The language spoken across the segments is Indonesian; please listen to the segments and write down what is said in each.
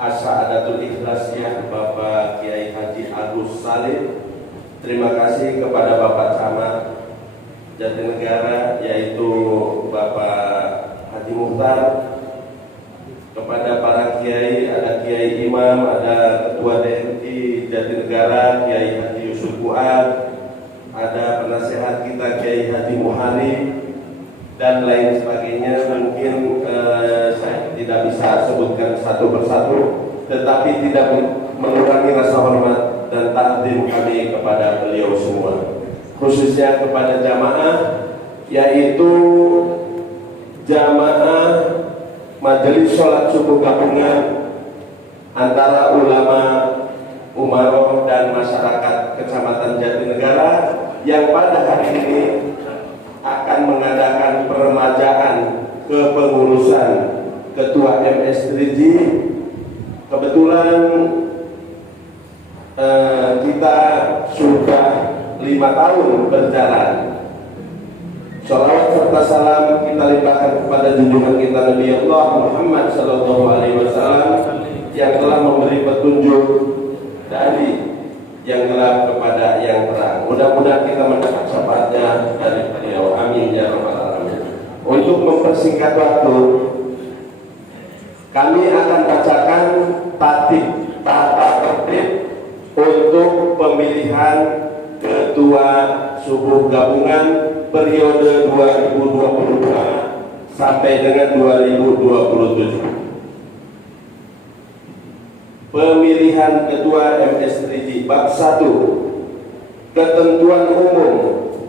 Asy'adatul Ikhlasiyah Bapak Kiai Haji Agus Salim. Terima kasih kepada Bapak Camat Jatinegara yaitu Bapak Haji Muhtar, kepada para kiai, ada Kiai Imam, ada Ketua DNI Jatinegara Kiai Haji Yusuf Fuad, ada penasehat kita Kiai Haji Muhari dan lain sebagainya. Mungkin saya tidak bisa sebutkan satu persatu, tetapi tidak mengurangi rasa hormat dan takdim kami kepada beliau semua, khususnya kepada jamaah, yaitu jamaah Majelis Sholat Subuh Gabungan antara ulama, umaroh dan masyarakat Kecamatan Jatinegara yang pada hari ini akan mengadakan peremajaan kepengurusan Ketua MS3J. Kebetulan kita sudah 5 tahun berjalan. Salawat serta salam kita limpahkan kepada junjungan kita Nabi Allah Muhammad Sallallahu Alaihi Wasallam yang telah memberi petunjuk dari yang gelap kepada yang terang. Mudah-mudahan kita mendapat syafaatnya dari beliau. Amin ya rabbal alamin. Untuk mempersingkat waktu, kami akan bacakan tata tertib untuk pemilihan Ketua Subuh Gabungan periode 2022 sampai dengan 2027. Pemilihan Ketua MS3J bab 1. Ketentuan umum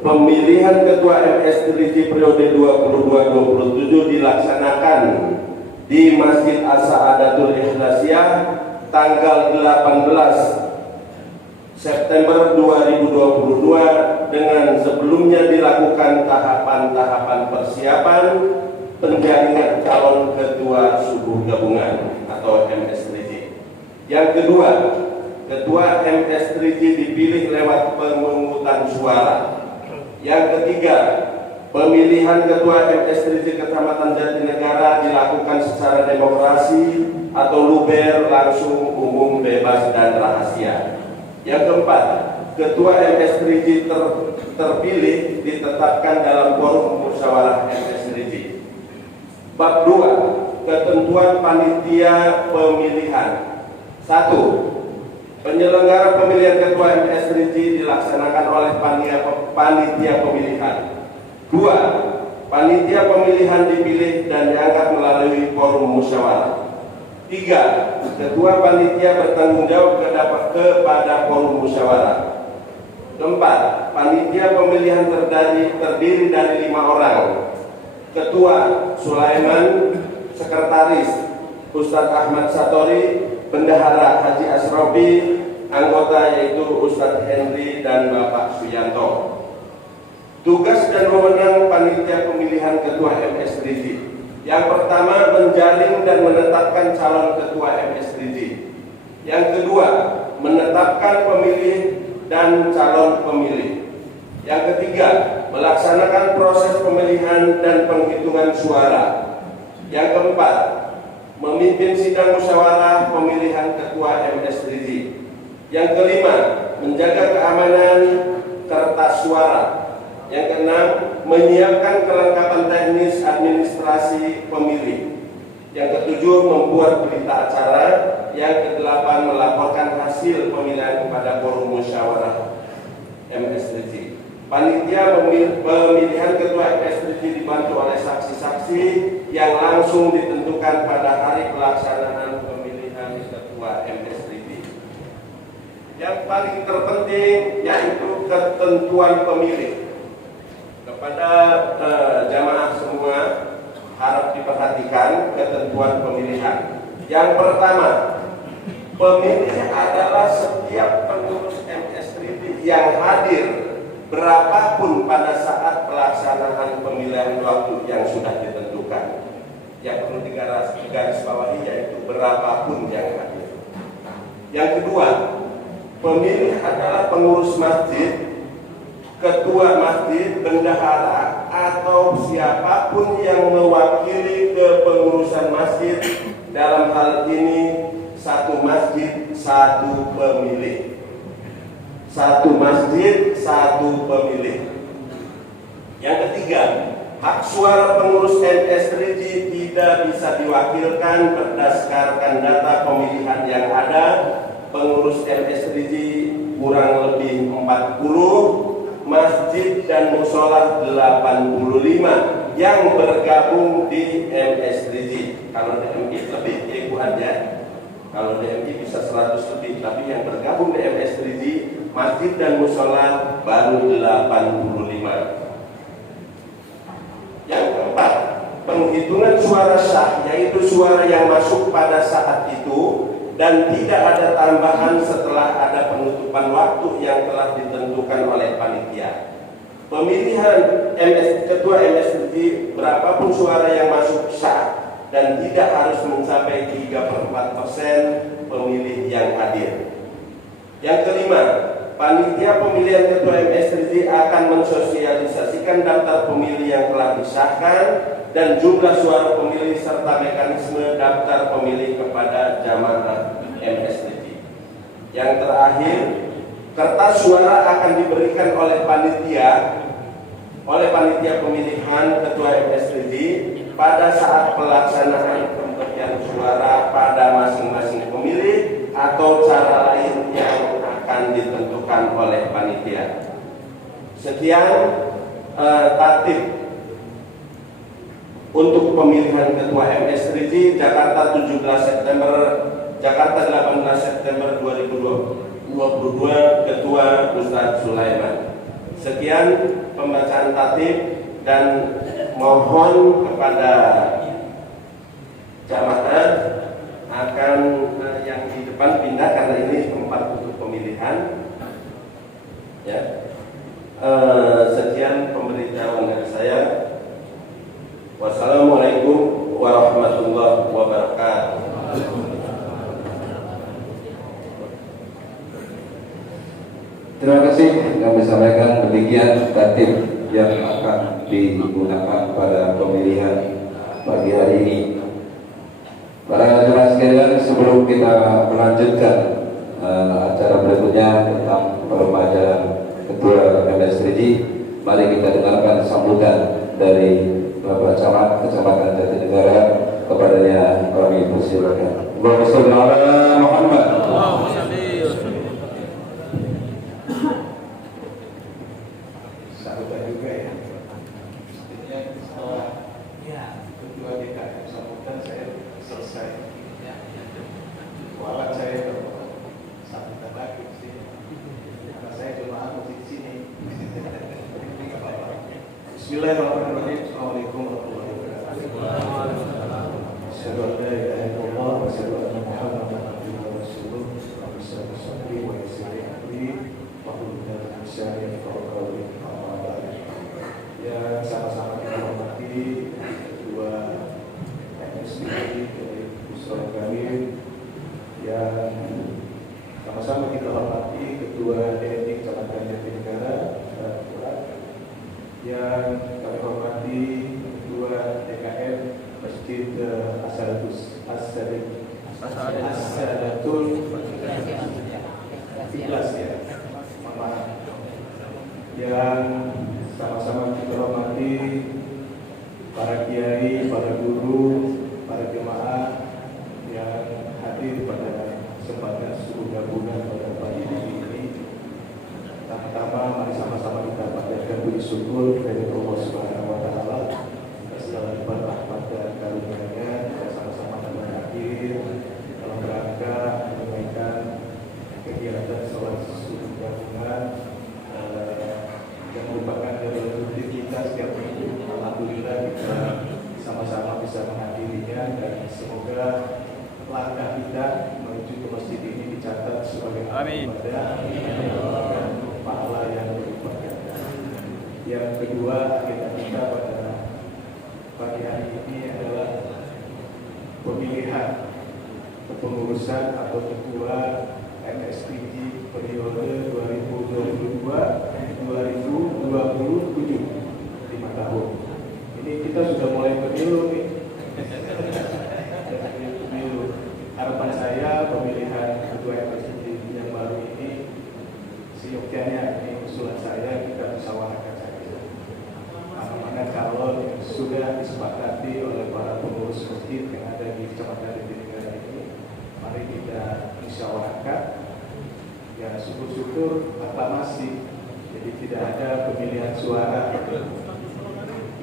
pemilihan Ketua MS3J periode 2022-2027 dilaksanakan di Masjid As-Sa'adatul Ikhlasiyah tanggal 18 September 2022 dengan sebelumnya dilakukan tahapan-tahapan persiapan penjaringan calon Ketua Subuh Gabungan atau MS3J. Yang kedua, Ketua MS3J dipilih lewat pemungutan suara. Yang ketiga, pemilihan Ketua MS3J Kecamatan Jatinegara dilakukan secara demokrasi atau luber, langsung, umum, bebas, dan rahasia. Yang keempat, Ketua MS3J terpilih ditetapkan dalam forum musyawarah MS3J. Bab 2. Ketentuan panitia pemilihan. 1. Penyelenggara pemilihan Ketua MS3J dilaksanakan oleh panitia pemilihan. 2. Panitia pemilihan dipilih dan diangkat melalui forum musyawarah. 3. Ketua panitia bertanggung jawab kepada forum musyawarah. 4. Panitia pemilihan terdiri dari 5 orang. Ketua Sulaiman, Sekretaris Ustadz Ahmad Satori, Bendahara Haji Asrofi, anggota yaitu Ustadz Henry dan Bapak Suyanto. Tugas dan wewenang panitia pemilihan Ketua MS3J. Yang pertama, menjaring dan menetapkan calon Ketua MS3J. Yang kedua, menetapkan pemilih dan calon pemilih. Yang ketiga, melaksanakan proses pemilihan dan penghitungan suara. Yang keempat, memimpin sidang musyawarah pemilihan Ketua MS3J. Yang kelima, menjaga keamanan kertas suara. Yang keenam, menyiapkan kelengkapan teknis administrasi pemilih. Yang ketujuh, membuat berita acara. Yang kedelapan, melaporkan hasil pemilihan kepada forum musyawarah MS3J. Panitia pemilihan Ketua MS3J dibantu oleh saksi-saksi yang langsung ditentukan pada hari pelaksanaan pemilihan Ketua MS3J. Yang paling terpenting yaitu ketentuan pemilih. Kepada jamaah semua harap diperhatikan ketentuan pemilihan. Yang pertama, pemilih adalah setiap pengurus MS3J yang hadir berapapun pada saat pelaksanaan pemilihan waktu yang sudah ditentukan. Yang perlu digarisbawahi yaitu berapapun yang hadir. Yang kedua, pemilih adalah pengurus masjid, ketua masjid, bendahara, atau siapapun yang mewakili kepengurusan masjid. Dalam hal ini satu masjid, satu pemilih. Satu masjid, satu pemilih. Yang ketiga, hak suara pengurus MS3J tidak bisa diwakilkan berdasarkan data pemilihan yang ada. Pengurus MS3J kurang lebih 40, masjid dan musola 85 yang bergabung di MS3J. Kalau DMI lebih, ya Ibu aja. Kalau DMI bisa 100 lebih, tapi yang bergabung di MS3J, masjid dan musola baru 85. Yang keempat, penghitungan suara sah, yaitu suara yang masuk pada saat itu dan tidak ada tambahan setelah ada penutupan waktu yang telah ditentukan oleh panitia. Pemilihan ketua MS3J, berapapun suara yang masuk sah dan tidak harus mencapai 3/4% pemilih yang hadir. Yang kelima, panitia pemilihan ketua MS3J akan mensosialisasikan daftar pemilih yang telah disahkan dan jumlah suara pemilih serta mekanisme daftar pemilih kepada jamaah MS3J. Yang terakhir, kertas suara akan diberikan oleh panitia pemilihan ketua MS3J pada saat pelaksanaan pemberian suara pada masing-masing pemilih atau cara lain yang akan ditentukan oleh panitia. Sekian tatib untuk pemilihan ketua MS3J Jakarta 18 September 2022, Ketua Ustadz Sulaiman. Sekian pembacaan tatib dan mohon kepada jamaah akan yang di depan pindah karena ini tempat untuk pemilihan. Ya. Sekian pemberitahuan dari saya. Wassalamualaikum warahmatullahi wabarakatuh. Terima kasih kami sampaikan demikian tatib yang akan digunakan pada pemilihan pagi hari ini. Para jemaah sekalian, sebelum kita melanjutkan acara berikutnya tentang peremajaan ketua MS3J, mari kita dengarkan sambutan dari Bapak Camat Kecamatan Jatinegara. Kepadanya kami persilakan. Allahumma sholli ala Muhammad. Sambutan juga ya. Sebenarnya setelah ketua DKM sambutan saya selesai. Walau saya sambutan lagi sih. Karena saya jemaah masih di sini. Bismillahirrahmanirrahim. Assalamualaikum warahmatullahi wabarakatuh. Asyhadu an la ilaha illallah wa asyhadu anna Muhammadan abduhu wa rasuluh. Rabbi wa yassir li amri wa hlul 'uqdatam min lisani yafqahu qawli. Yang sama-sama kita hormati Ketua MS3J dari Pusat kami, yang sama-sama kita hormati Ketua DNI Kecamatan Jatinegara, yang kami hormati Ketua DKM Masjid As-Sadatul Ikhlas ya, maaf. Yang sama-sama kita hormati para kiai, para guru, para jemaah yang hadir pada kesempatan subuh gabungan pada pagi hari ini. Pertama-tama mari sama-sama kita panjatkan puji syukur kepada Allah Subhanahu wa taala atas segala limpah rahmat dan karunia-Nya yang sama-sama dapat hadir dalam rangka menunaikan kegiatan sholat subuh gabungan yang merupakan rutin kita setiap minggu. Alhamdulillah kita sama-sama bisa menghadirinya dan semoga langkah kita menuju ke masjid ini dicatat sebagai ibadah dan pahala yang berlipat ganda. Yang kedua, agenda kita pada pagi hari ini adalah pemilihan kepengurusan atau ketua MS3J periode 2022-2027, 5 tahun. Ini kita sudah mulai pemilu nih. Pemilu. Harapan saya demikiannya ini usulan saya, kita musyawarahkan saja. Mana calon yang sudah disepakati oleh para pengurus masjid yang ada di Kecamatan Jatinegara ini, mari kita musyawarahkan. Ya syukur-syukur aklamasi, jadi tidak ada pemilihan suara.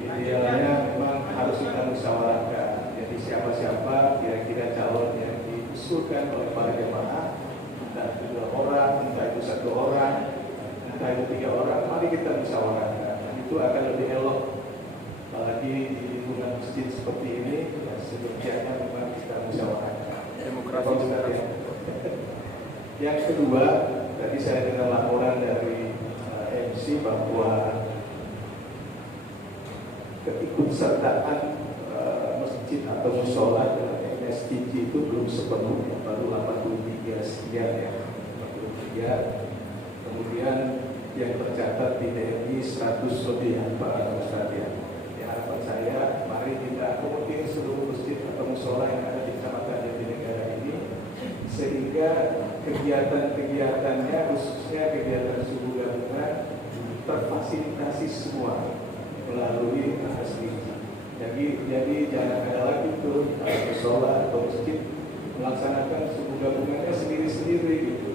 Idealnya memang harus kita musyawarahkan. Jadi siapa-siapa kira-kira calon yang diusulkan oleh para jemaah, entah itu 2 orang, entah itu 1 orang, entah itu 3 orang, mari kita musyawarahkan. Itu akan lebih elok. Apalagi di lingkungan masjid seperti ini, ya sebaiknya memang kita musyawarahkan. Demokrasi juga ya. Yang kedua, tadi saya dengar laporan dari MC bahwa keikutsertaan masjid atau mushola dalam MSTJ itu belum sepenuhnya, baru 83 sekian ya, 83. Kemudian yang tercatat di DNI 100 lebih ya Pak Ustadz ya. Harapan saya, mari kita akomodir seluruh masjid atau mushola yang ada di Kecamatan Jatinegara ini, sehingga kegiatan-kegiatannya, khususnya kegiatan subuh gabungan, terfasilitasi semua melalui SDG. Jadi jangan ada lagi tuh mushola atau masjid melaksanakan subuh gabungannya sendiri-sendiri gitu.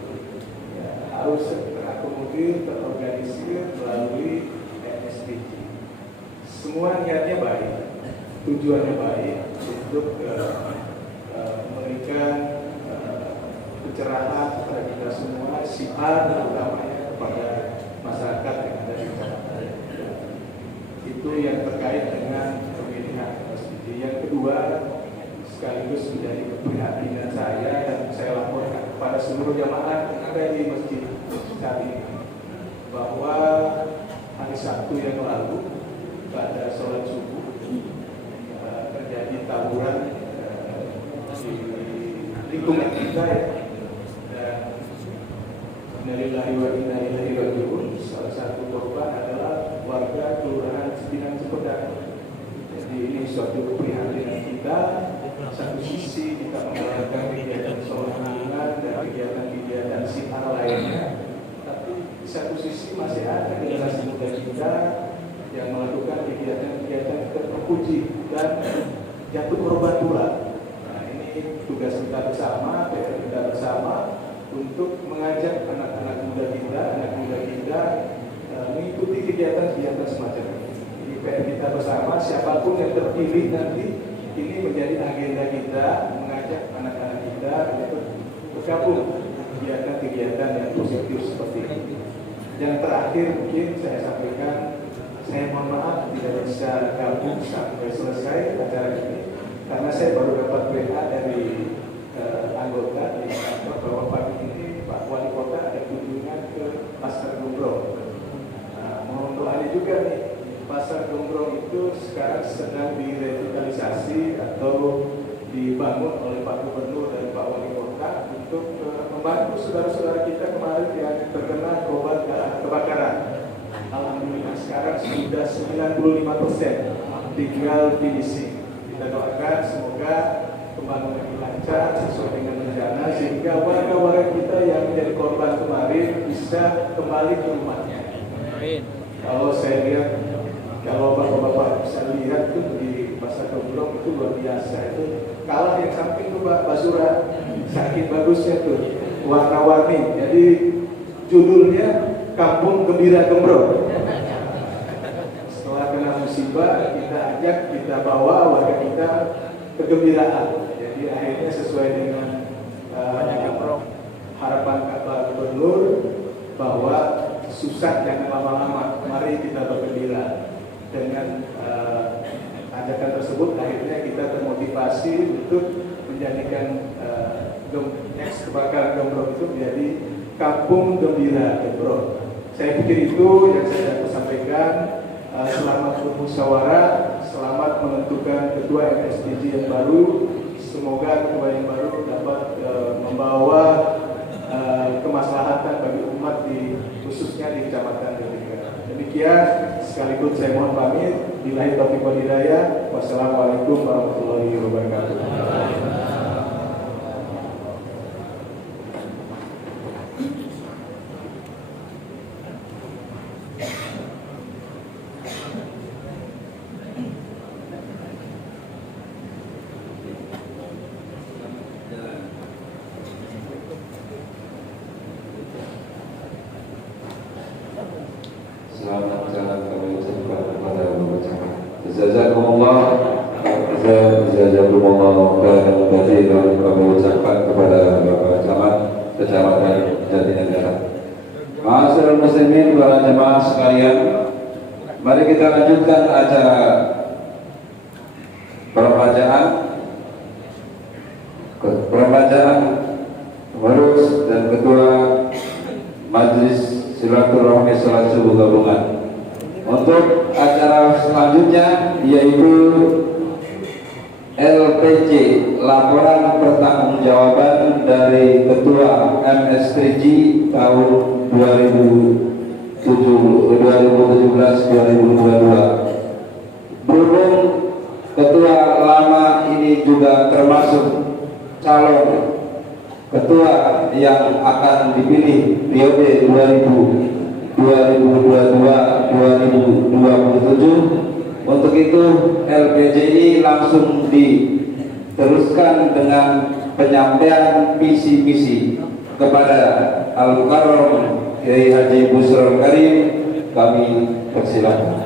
Ya, harus terakomodir, terorganisir melalui SDG. Semua niatnya baik, tujuannya baik untuk memberikan pencerahan kepada kita semua, syiar utamanya kepada masyarakat yang ada di kecamatan. Itu yang terkait dengan pemilihan SDG. Yang kedua, sekaligus menjadi keprihatinan saya dan saya laporkan kepada seluruh jamaah yang ada di masjid saat ini, bahwa hari Sabtu yang lalu pada sholat subuh terjadi tawuran di lingkungan kita ya, dan innalillahi wa inna ilaihi raji'un. Salah satu korban adalah warga Kelurahan Cipinang Cipedak. Jadi ini suatu keprihatinan kita. Satu sisi kita mengadakan kegiatan sholat Jumat dan kegiatan-kegiatan syiar lainnya, tapi di satu sisi masih ada generasi muda kita yang melakukan kegiatan-kegiatan terpuji dan jatuh korban pula. Nah, ini tugas kita bersama, PR kita bersama untuk mengajak anak-anak muda kita mengikuti kegiatan-kegiatan semacam ini. Ini PR kita bersama, siapapun yang terpilih nanti, ini menjadi agenda kita, mengajak anak-anak kita untuk bergabung kegiatan-kegiatan yang positif seperti ini. Yang terakhir mungkin saya sampaikan, saya mohon maaf tidak bisa gabung sampai selesai acara ini karena saya baru dapat WA dari anggota di kantor bahwa pagi ini Pak Wali Kota ada kunjungan ke Pasar Gembrong. Nah, mohon doanya juga nih, Pasar Gembrong itu sekarang sedang direvitalisasi atau dibangun oleh Pak Gubernur dan Pak Wali Kota untuk membantu saudara-saudara kita kemarin yang terkena korban kebakaran. Alhamdulillah sekarang sudah 95%, tinggal finishing. Kita doakan semoga pembangunan ini lancar sesuai dengan rencana sehingga warga-warga kita yang menjadi korban kemarin bisa kembali ke rumahnya. Kalau saya lihat, kalau bapak-bapak bisa lihat tuh di Pasar Gembrong itu luar biasa, itu kalah yang samping tuh Pak Basura, saking bagusnya tuh warna-warni. Jadi judulnya Kampung Gembira Gembrong. Setelah kena musibah, kita ajak, kita bawa warga kita kegembiraan. Jadi akhirnya sesuai dengan harapan Pak Gubernur bahwa susah jangan lama-lama, mari kita bergembira. Dengan ajakan tersebut akhirnya kita termotivasi untuk menjadikan ex kebakaran Gembrong itu menjadi Kampung Gembira Gembrong. Saya pikir itu yang saya dapat sampaikan. Selamat bermusyawarah, selamat menentukan ketua MSDG yang baru. Semoga ketua yang baru dapat membawa kemaslahatan bagi umat khususnya di Kecamatan Jatinegara. Demikian, sekaligus saya mohon pamit. Billahi taufiq wal hidayah. Wassalamualaikum warahmatullahi wabarakatuh. kita lanjutkan acara peremajaan pengurus dan ketua Majelis Silaturahmi Salat Subuh Gabungan. Untuk acara selanjutnya yaitu LPJ, laporan pertanggungjawaban dari Ketua MS3G tahun 2017-2022. Berhubung Ketua lama ini juga termasuk calon ketua yang akan dipilih periode 2022-2027. Untuk itu LPJI langsung diteruskan dengan penyampaian visi misi kepada Al-Mukarram Kiai Haji Busron Karim. Kami persilakan.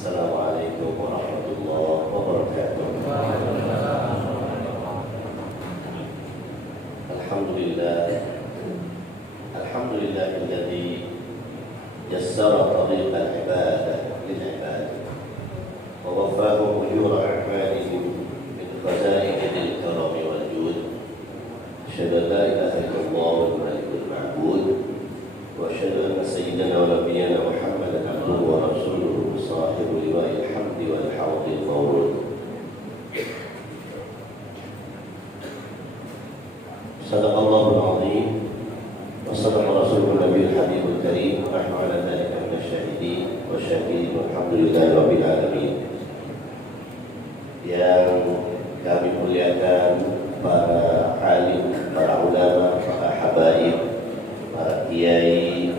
Assalamualaikum warahmatullahi wabarakatuh. Alhamdulillahilladzi yassara tariqal ibadah lil ibad wa wafahum ujura a'malihim min khaza'inil karam wal jud. Asyhadu an la ilaha illallah wal malikul ma'bud wa asyhadu anna sayyidana wa nabiyyana Muhammadan abduhu wa rasuluhu sahibu liwa'il hamdi wal hawdil mawrud. Sadaqallahul azim wa sadaqa rasulun nabiyil habibul karim wa nahnu ala dzalika minasyahidin wa syakirin walhamdulillahi rabbil alamin. Yang kami muliakan para alim, para ulama, para habaib, para kiai,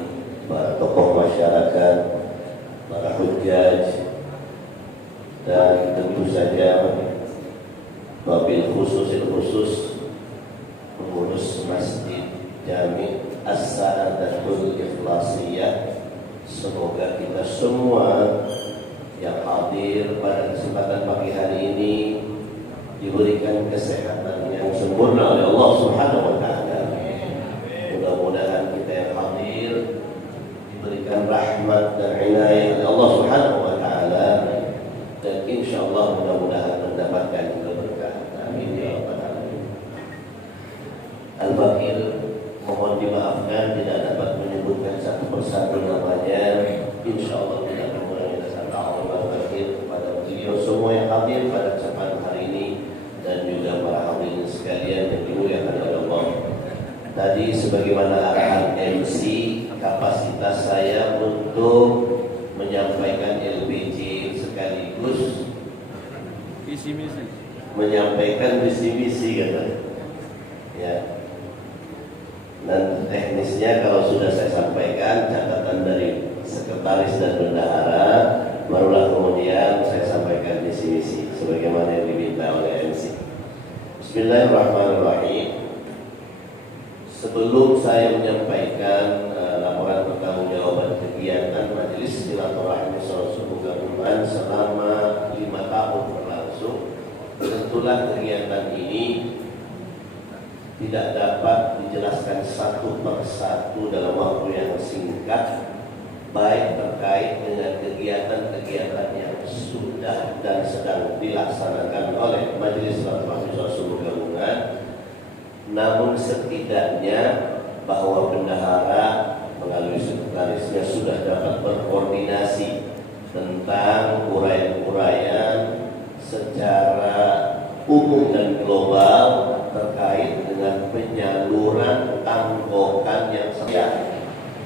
para tokoh masyarakat, para hujjaj, dan tentu saja wabil khusus pengurus Masjid Jami As-Sa'adatul Ikhlasiyah. Semoga kita semua yang hadir pada kesempatan pagi hari ini diberikan kesehatan yang sempurna oleh Allah Subhanahu wa taala. Mudah-mudahan kita yang hadir diberikan rahmat dan inayah oleh Allah Subhanahu wa taala, dan insyaallah mudah-mudahan mendapatkan keberkahan. Amin ya rabbal alamin. Al-Fakir mohon dimaafkan tidak dapat menyebutkan satu persatu namanya. Insyaallah tidak mengurangi rasa ta'zim al-Fakir kepada beliau semua yang hadir pada kesempatan hari ini dan juga para hadirin sekalian yang dimuliakan oleh Allah. Tadi sebagaimana arahan MC, kapasitas saya untuk menyampaikan LPJ sekaligus menyampaikan visi-misi katanya. Ya. Dan teknisnya kalau sudah saya sampaikan catatan dari sekretaris dan bendahara, barulah kemudian saya sampaikan visi-misi sebagaimana yang diminta oleh MC. Bismillahirrahmanirrahim. Sebelum saya menyampaikan laporan pertanggungjawaban kegiatan Majelis Silaturahmi Salat Subuh Gabungan selama 5 tahun berlangsung, tentulah kegiatan ini tidak dapat dijelaskan satu persatu dalam waktu yang singkat, baik terkait dengan kegiatan-kegiatan yang sudah dan sedang dilaksanakan oleh Majelis Silaturahmi Salat Subuh Gabungan, namun setidaknya bahwa bendahara melalui sekretarisnya sudah dapat berkoordinasi tentang uraian-uraian secara umum dan global terkait dengan penyaluran tanggokan yang setia.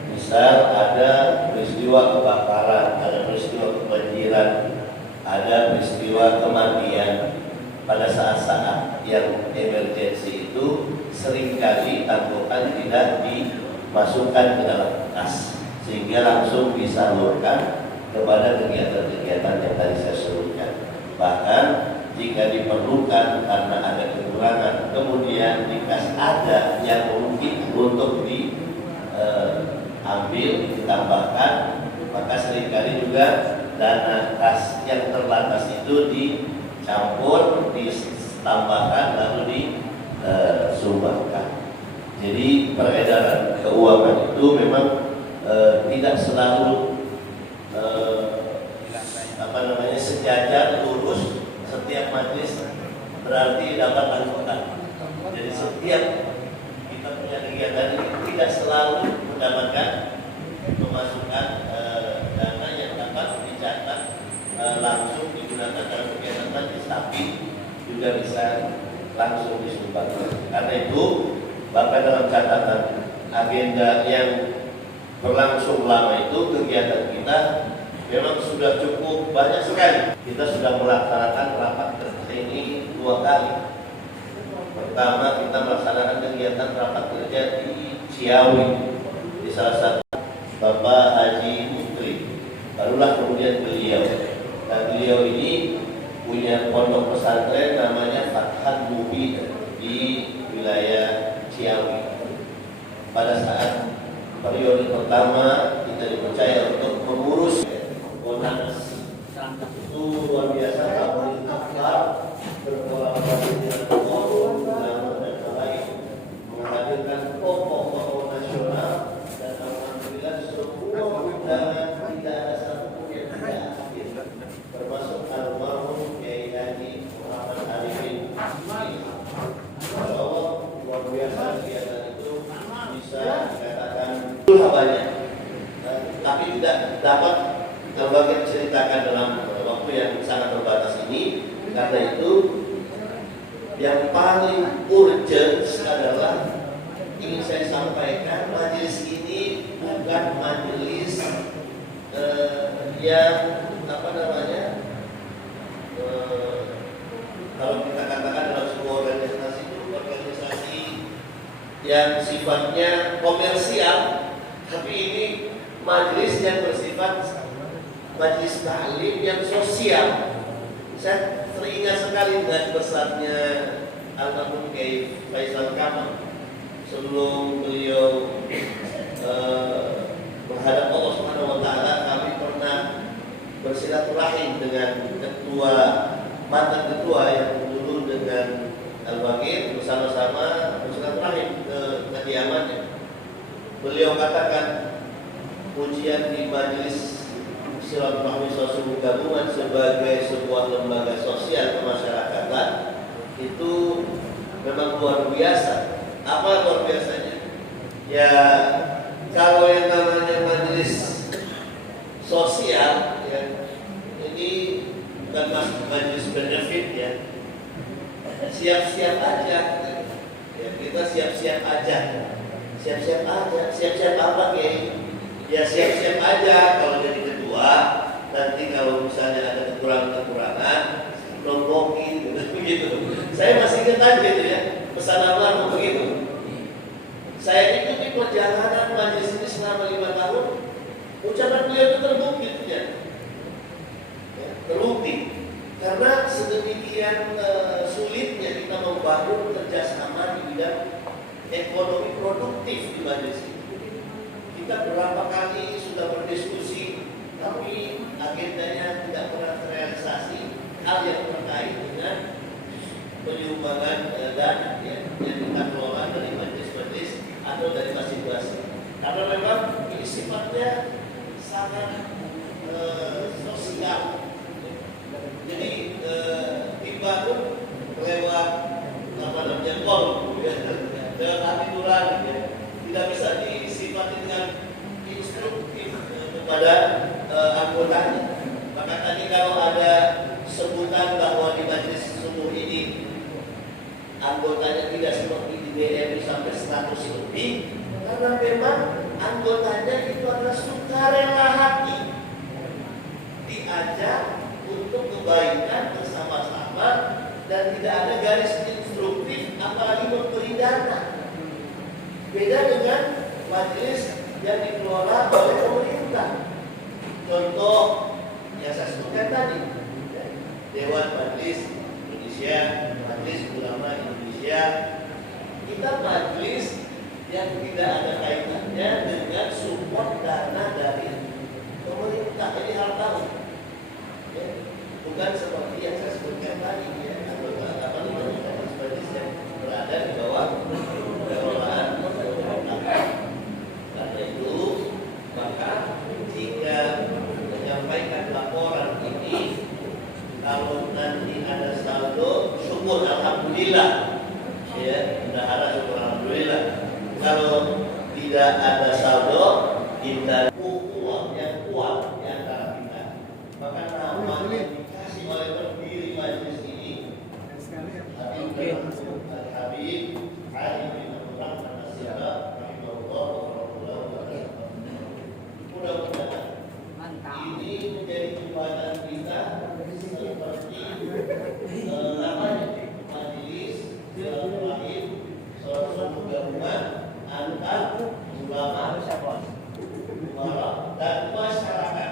Misal ada peristiwa kebakaran, ada peristiwa kebanjiran, ada peristiwa kematian. Pada saat-saat yang emergensi itu seringkali tanggokan tidak dimasukkan ke dalam kas, sehingga langsung disalurkan kepada kegiatan-kegiatan yang tadi saya sebutkan. Bahkan jika diperlukan karena ada kekurangan, kemudian di kas ada yang mungkin untuk diambil, ditambahkan, maka seringkali juga dana kas yang terbatas itu dicampur, ditambahkan lalu disumbangkan. Jadi peredaran keuangan itu memang tidak selalu sejajar lurus. Setiap majelis berarti dapat angkutan. Jadi setiap kita punya kegiatan ini tidak selalu mendapatkan pemasukan dana yang dapat dicatat langsung digunakan dalam kegiatan majelis, tapi juga bisa langsung disumbangkan. Karena itu bahkan dalam catatan agenda yang berlangsung lama itu kegiatan kita memang sudah cukup banyak sekali. Kita sudah melaksanakan rapat kerja ini 2 kali. Pertama kita melaksanakan kegiatan rapat kerja di Ciawi, di salah satu Bapak Haji Mutri. Barulah kemudian beliau. Dan beliau ini punya pondok pesantren namanya Fathan Mubin di wilayah Ciawi. Pada saat periode pertama kita dipercaya untuk mengurus Bonans itu luar biasa, kami berkolaborasi dengan forum dan lain menghadirkan tokoh-tokoh nasional dan alhamdulillah semua undangan tidak ada satupun yang tidak hadir, termasuk almarhum Kiai Haji Muhammad Arifin. Kalau luar biasa kegiatan itu bisa dikatakan banyak, tapi tidak dapat terbagian ceritakan dalam waktu yang sangat terbatas ini. Karena itu yang paling urgent adalah ingin saya sampaikan, majelis ini bukan majelis yang kalau kita katakan dalam sebuah organisasi itu organisasi yang sifatnya komersial, tapi ini majelis yang bersifat majelis ta'lim yang sosial. Saya teringat sekali dengan pesannya almarhum Kiai Faisal Kamal sebelum beliau menghadap Allah Subhanahu wa taala. Kami pernah bersilaturahim dengan mantan ketua yang dulu dengan Al-Bagir, bersama-sama bersilaturahim ke kediamannya. Beliau katakan ujian di majelis silaturahmi sosial gabungan sebagai sebuah lembaga sosial kemasyarakatan itu memang luar biasa. Apa luar biasanya? Ya kalau yang namanya majelis sosial ya, ini bukan majelis benefit ya. Siap-siap aja. Ya, kita siap-siap aja. Siap-siap apa Kiai? Ya siap-siap aja kalau jadi ketua, nanti kalau misalnya ada kekurangan-kekurangan lompokin begitu. Saya masih ingat aja itu ya, pesan almarhum begitu. Saya ikuti perjalanan majelis ini selama 5 tahun. Ucapan beliau itu terbukti ya, terbukti. Karena sedemikian sulitnya kita membangun kerjasama di bidang ekonomi produktif di majelis ini. Kita berapa kali sudah berdiskusi, tapi agendanya tidak pernah terrealisasi. Hal yang terkait dengan penyumbangan dana yang kita kelola dari majelis-majelis atau dari masing-masing. Karena memang ini sifatnya sangat sosial. Jadi dibangun lewat kol, dengan hati nurani, ya. Tidak bisa disifati dengan instruktif kepada anggotanya. Maka tadi kalau ada sebutan bahwa di majelis subuh ini anggotanya tidak seperti di DMI sampai 100 lebih, karena memang anggotanya itu adalah sukarela hati, diajak untuk kebaikan bersama-sama dan tidak ada garis instruktif apalagi memberi dana. Beda dengan majelis yang dikelola oleh pemerintah. Contoh yang saya sebutkan tadi, Dewan Majelis Indonesia, Majelis Ulama Indonesia, kita majelis yang tidak ada kaitannya dengan support dana dari pemerintah. Jadi harus tahu Ya, bukan seperti yang saya sebutkan tadi ya, anggota apa namanya seperti yang berada di bawah pengelolaan karena itu maka jika menyampaikan laporan ini kalau nanti ada saldo syukur alhamdulillah ya, bendahara syukur alhamdulillah. Kalau tidak ada saldo kita uang yang kuat di antara kita, maka nama yang dikasih oleh pendiri majelis ini Habib Ali bin Abdullah An-Nasirah rahimahullah wa mudah-mudahan ini menjadi jembatan kita seperti namanya majelis silaturahim suatu gabungan antar ulama dan masyarakat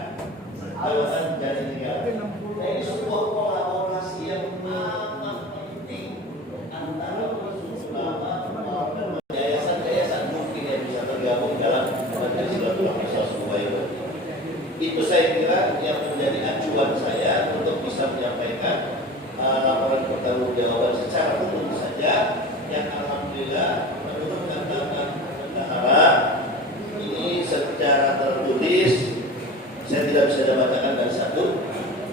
kawasan Jatinegara. Nah, ini sebuah kolaborasi yang amat penting antara ulama dan yayasan-yayasan mungkin yang bisa tergabung dalam majelis silaturahmi Subayur. Itu saya kira yang menjadi acuan saya untuk bisa menyampaikan laporan pertanggungjawaban secara umum saja yang alhamdulillah menurut keterangan bendahara ini secara tertulis saya tidak bisa bacakan dari satu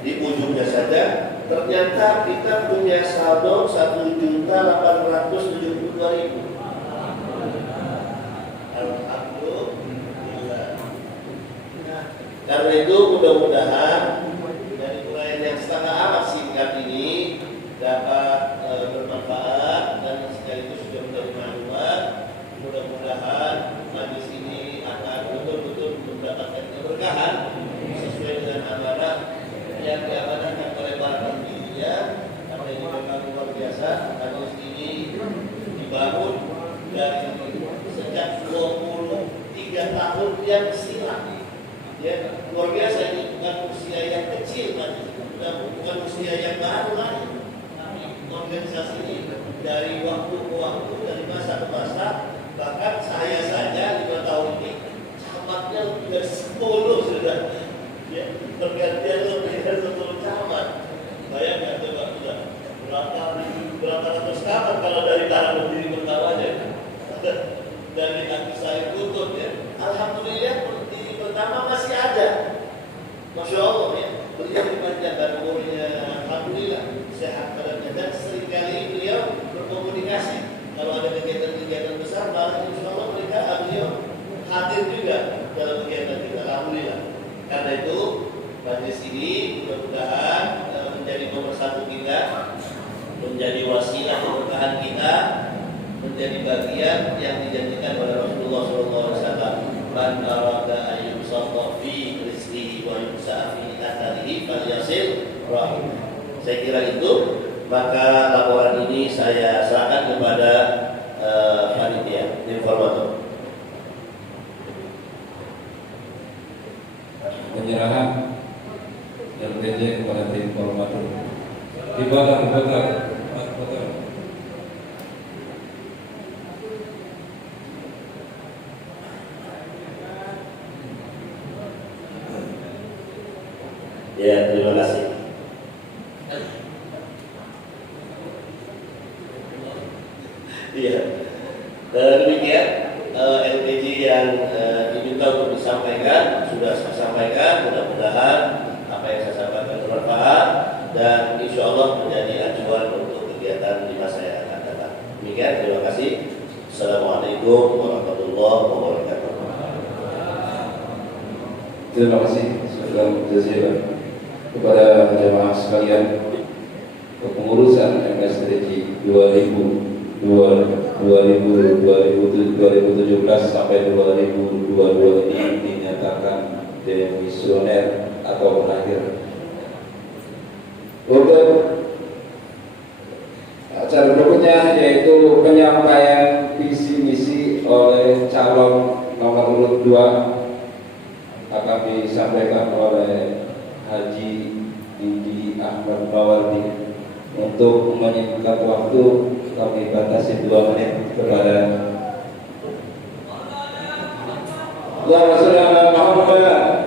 di ujungnya saja ternyata kita punya saldo 1.872.000. Alhamdulillah. Karena itu mudah-mudahan dari uraian yang setengah amat singkat ini dapat bermanfaat dan sekaligus juga menjadi maklumat. Mudah-mudahan majelis ini akan betul-betul mendapatkan keberkahan sesuai dengan amanah yang diamanahkan oleh para pendirinya. Karena ini memang luar biasa. Majelis ini dibangun dari sejak 23 tahun yang silam. Ya, luar biasa ini bukan usia yang kecil lagi, bukan usia yang baru lagi. Tapi organisasi ini dari waktu ke waktu, dari masa ke masa, bahkan saya saja 5 tahun ini camatnya lebih dari 10 sudah. Ya, pergantian lebih dari 10 camat. Bayangkan coba sudah berapa ratus camat kalau dari tanah berdiri pertamanya. Dari kaki saya tutup ya. Alhamdulillah pertama masih ada, masya Allah ya, beliau dipanjangkan umurnya, alhamdulillah sehat badannya dan seringkali beliau berkomunikasi. Kalau ada kegiatan-kegiatan besar, malah insya Allah beliau hadir juga dalam kegiatan kita, alhamdulillah. Karena itu majelis ini mudah-mudahan menjadi pemersatu kita, menjadi wasilah keberkahan kita, menjadi bagian yang dijanjikan oleh Rasulullah SAW. Man arada an yusaffa fi rizqihi wa yus'a fi atharihi falyasil rahim. Saya kira itu, maka laporan ini saya serahkan kepada panitia informator. Penyerahan LPJ kepada tim informator. Dibatar. Ya, terima kasih. Iya, demikian LPG yang diminta untuk disampaikan sudah saya sampaikan. Mudah-mudahan apa yang saya sampaikan bermanfaat dan insya Allah menjadi acuan untuk kegiatan di masa yang akan datang. Demikian, terima kasih. Assalamualaikum warahmatullahi wabarakatuh. Terima kasih sudah jazilan kepada jemaah sekalian. Kepengurusan MSTJ 2017 sampai 2022 ini dinyatakan demisioner atau berakhir. Untuk acara berikutnya yaitu penyampaian visi misi oleh calon nomor urut 2 akan disampaikan oleh Haji Didi Ahmad Mawardi. Untuk menyingkat waktu kami batasi 2 menit kepada Allahumma shalli ala Muhammad.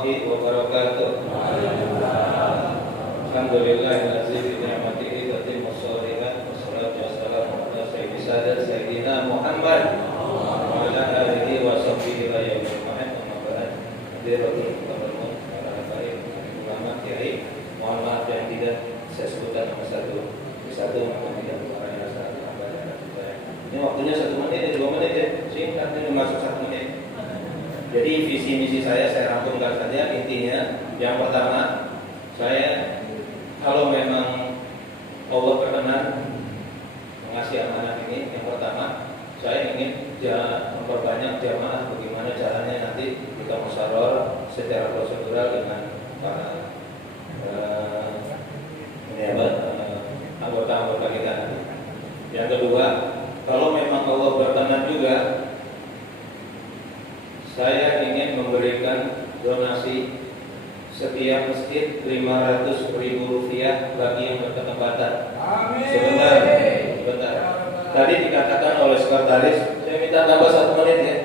warahmatullahi wabarakatuh. Alhamdulillahilladzi bi ni'matihi tatimmu shalihat wassalatu wassalamu ala sayyidina Muhammad wa ala alihi wa sahbihi wa yaumil hadirin ulama kiai. Mohon maaf yang tidak saya sebutkan nomor satu persatu, maka tidak berarti rasa saya. Ini waktunya 1 menit, 2 menit ya, singkat ini masuk 1 menit. Jadi visi misi saya rangkumkan saja. Intinya yang pertama, saya kalau memang Allah berkenan mengasih amanah ini, yang pertama saya ingin memperbanyak jamaah. Bagaimana caranya nanti kita musyawarah secara prosedural dengan para anggota-anggota kita. Yang kedua, kalau memang Allah berkenan juga, saya ingin memberikan donasi setiap masjid Rp500.000 bagi yang berkesempatan. Sebentar. Tadi dikatakan oleh sekretaris, saya minta tambah 1 menit ya.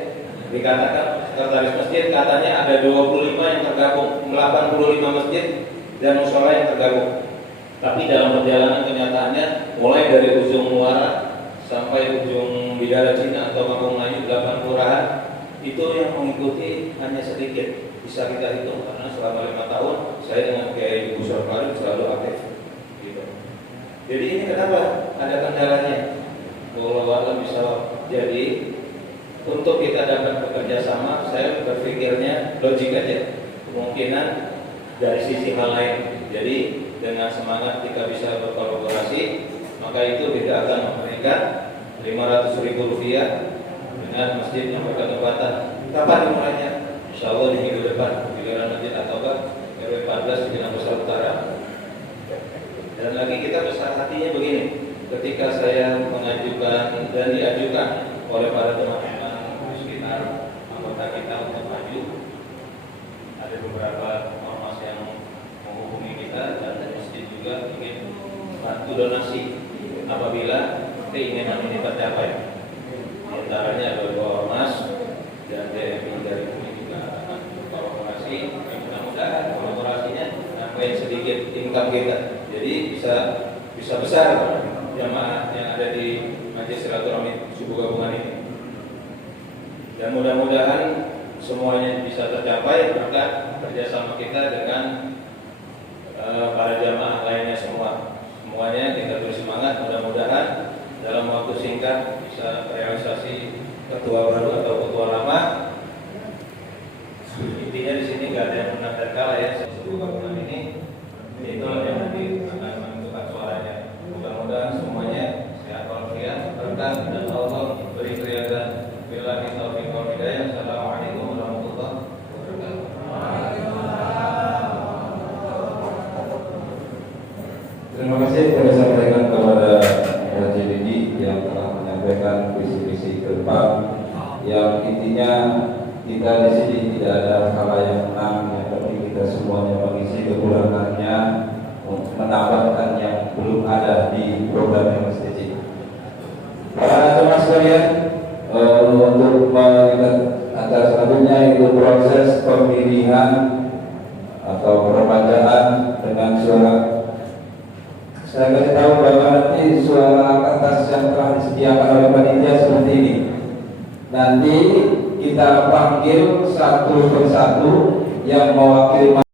Dikatakan sekretaris masjid katanya ada 25 yang tergabung, 85 masjid dan mushola yang tergabung. Tapi dalam perjalanan kenyataannya mulai dari ujung Muara sampai ujung Bidara Cina atau Kampung Melayu 8 kelurahan itu yang mengikuti hanya sedikit. Bisa kita hitung karena selama 5 tahun saya dengan Kiai Busur Farid selalu aktif. Gitu. Jadi ini kenapa ada kendalanya? Wallahu bisa. Jadi untuk kita dapat bekerja sama, saya berpikirnya logik aja. Kemungkinan dari sisi hal lain. Jadi dengan semangat kita bisa berkolaborasi, maka itu kita akan memberikan Rp500.000 dengan masjid yang berkesempatan. Kapan dimulainya? Insya Allah di minggu depan, Giliran Masjid At-Taubah RW 14 di Besar Utara. Dan lagi kita besar hatinya begini, ketika saya mengajukan dan diajukan oleh para teman-teman di sekitar anggota kita untuk maju, ada beberapa ormas yang menghubungi kita dan dari masjid juga ingin bantu donasi apabila keinginan ini tercapai. Di antaranya ada 2 ormas dan DMI dari kami juga akan berkolaborasi. Mudah-mudahan kolaborasinya nambahin sedikit income kita, jadi bisa besar jamaah yang ada di Majelis Silaturahmi Subuh Gabungan ini. Dan mudah-mudahan semuanya bisa tercapai berkat kerjasama kita dengan para jamaah lainnya semua. Semuanya kita beri semangat, mudah-mudahan dalam waktu singkat bisa realisasi ketua baru atau ketua lama. Intinya di sini nggak ada yang menang dan kalah ya. Subuh Gabungan ini itu yang nanti akan menentukan suaranya. Mudah-mudahan semuanya sehat walafiat, berkah dan Allah beri keriadan. Billahi taufiq wal hidayah. Assalamualaikum warahmatullahi wabarakatuh. Terima kasih saya sampaikan kepada Haji Didi yang telah menyampaikan visi-visi ke depan, yang intinya kita di sini tidak ada hal yang menang, yang penting kita semuanya mengisi kekurangannya, menambahkan yang belum ada di program yang mesti. Para jemaah sekalian, untuk acara selanjutnya itu proses pemilihan atau peremajaan dengan suara. Saya kasih tahu bahwa nanti suara kertas yang telah disediakan oleh panitia seperti ini. Nanti kita panggil satu persatu yang mewakili